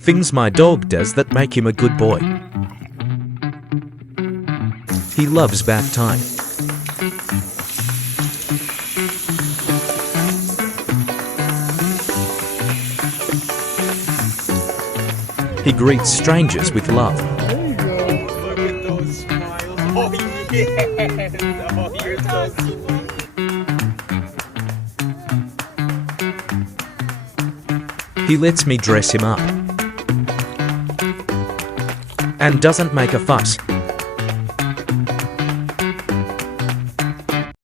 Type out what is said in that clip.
Things my dog does that make him a good boy. He loves bath time. He greets strangers with love. There you go. Look at those smiles. Oh, yes. Oh, you're so sweet. He lets me dress him up and doesn't make a fuss.